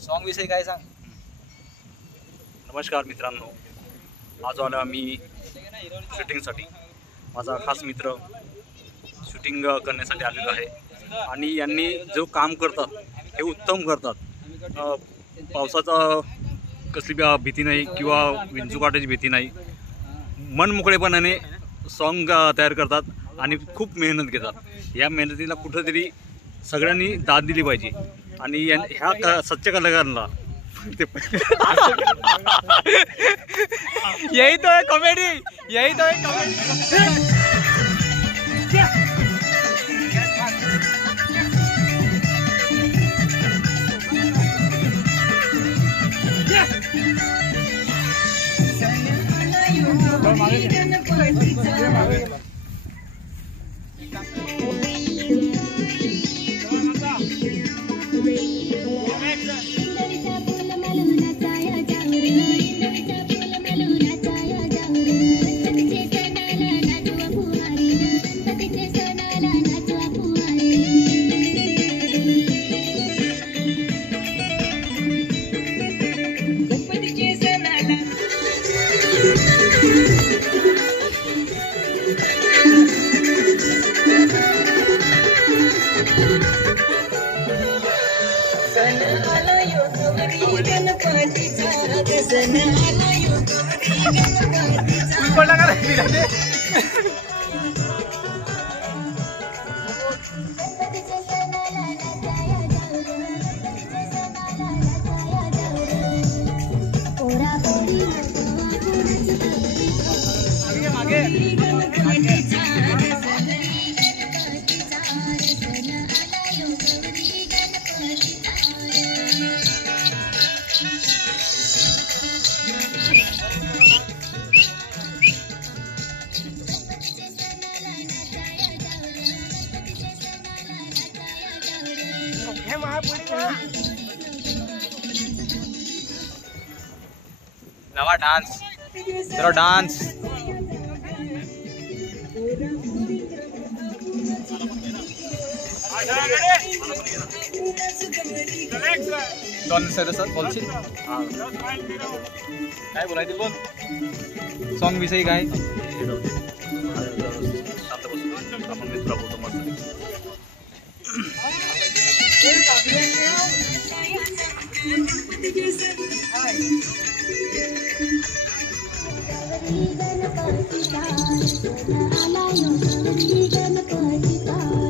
Song विषयी काय सांग। नमस्कार मित्रांनो, आज आलो आम्ही शूटिंगसाठी। माझा खास मित्र शूटिंग करण्यासाठी आलेला आहे आणि यांनी जो काम करतात हे उत्तम करतात। पावसाचा कसली भीती नाही किंवा विंचुकाटाची भीती नाही, मन मोकळेपणाने सॉन्ग तयार करतात आणि खूप मेहनत घेतात। या मेहनतीला कुठेतरी सगळ्यांनी दाद दिली पाहिजे आणि ह्या सच्च्या कलाकारांना यही तो है कॉमेडी, यही तो है कॉमेडी। नवा डांस करो, डांस। सर बोलशील काय बोलायचं बोल, सॉन्ग विषयी काय? शांत बसून आपण मित्र बोलतो मस्त। गणपती